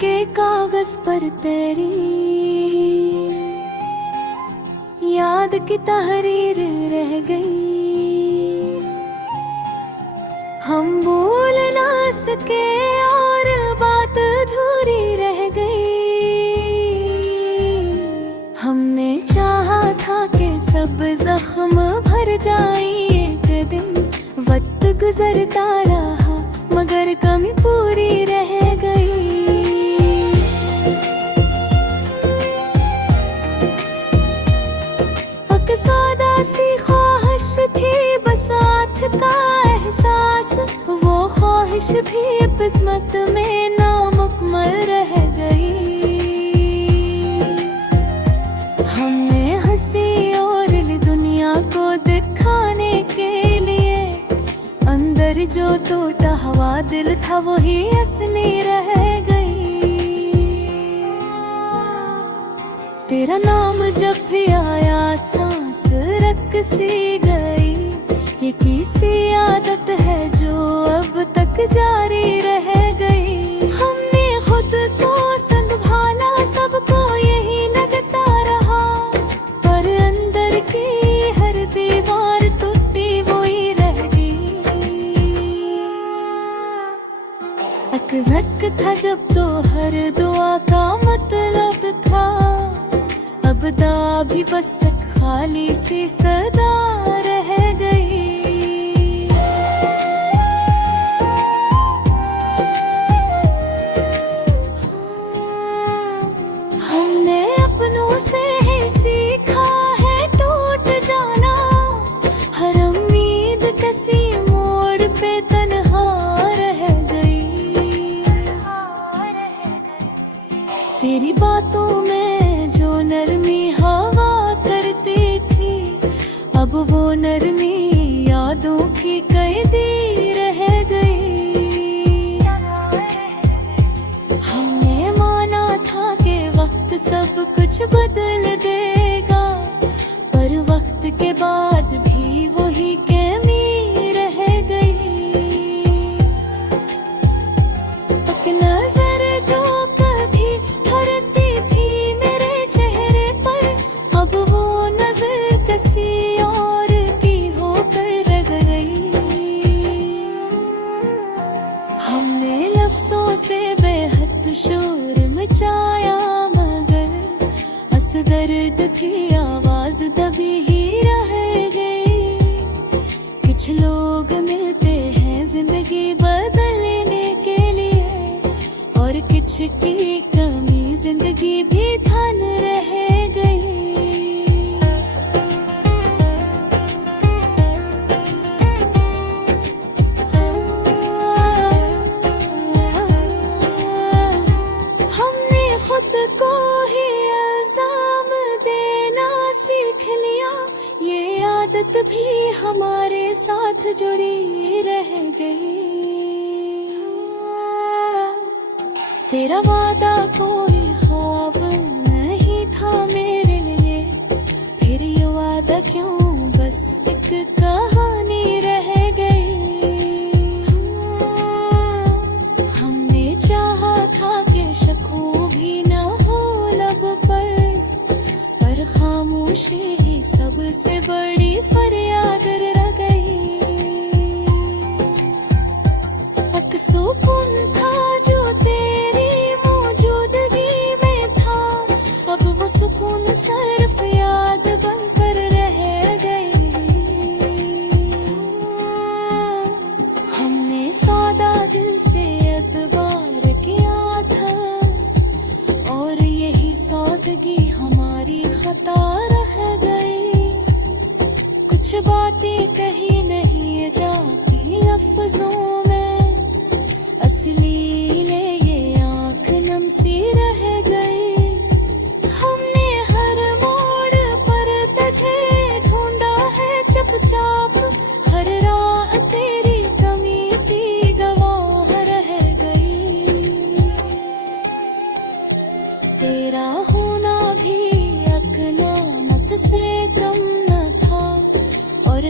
के कागज पर तेरी याद की तहरीर रह गई। हम भूल ना सके और बात अधूरी रह गई। हमने चाहा था कि सब जख्म भर जाए एक दिन, वक्त गुजरता रहा मगर कमी पूरी रह गई। सादा सी ख्वाहिश थी बस साथ का एहसास, वो ख्वाहिश भी किस्मत में नामुकम्मल रह गई। हमने हंसी और दुनिया को दिखाने के लिए, अंदर जो टूटा हुआ दिल था वही असली रह गई। तेरा नाम जब भी आया सांस रक सी गई। ये किसी आदत है जो अब तक जारी रह गई। हमने खुद को संभाला सबको यही लगता रहा, पर अंदर की हर दीवार टूटी वही रह गई। अकज़क था जब तो हर दुआ का मतलब था, अब दा भी बस खाली सी सदा रह गई। हमने अपनों से ही सीखा है टूट जाना, हर उम्मीद किसी मोड़ पे तन्हा रह गई। तेरी बातों में जो नरमी हवा करती थी, अब वो नरमी यादों की कैदी रह गई। हमने माना था कि वक्त सब कुछ बदल देगा, पर वक्त के बाद भी वही कमी रह गई। एक नजर जो कभी ठहरती थी मेरे चेहरे पर, अब वो नजर किसी और की होकर रह गई। हमने लफ्जों से बेहद शोर मचाया मगर अस दर्द की आवाज दबी ही रह गई। कुछ लोग मिलते हैं जिंदगी बदलने के लिए, और कुछ की कमी जिंदगी भी धन रह गई। हमने खुद को ही इल्जाम देना सीख लिया, ये आदत भी हमारे साथ जुड़ी रह गई। तेरा वादा कोई ख्वाब नहीं था मेरे लिए, फिर ये वादा क्यों बस एक कहानी रह गई। हमने चाहा था कि शकू भी न हो लब पर खामोशी ही सबसे बड़ी फरियाद रह गई। एक सुकून था जो तेरी मौजूदगी में था, अब वो सुकून सिर्फ याद बनकर रह गई। हमने सादा दिल से एतबार किया था, और यही सादगी हमारी खता रह गई। कुछ बातें कही नहीं जाती लफ्जों में, असली ले ये आँख नम सी रह गई। हमने हर मोड़ पर तुझे ढूंढा है चुपचाप, हर राह तेरी कमी की गवाह रह गई। तेरा होना भी अकलामत से कम न था, और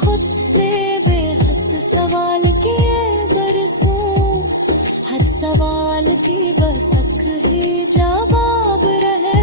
खुद से बेहद सवाल किए बरसों, हर सवाल की बस एक ही जवाब रहे।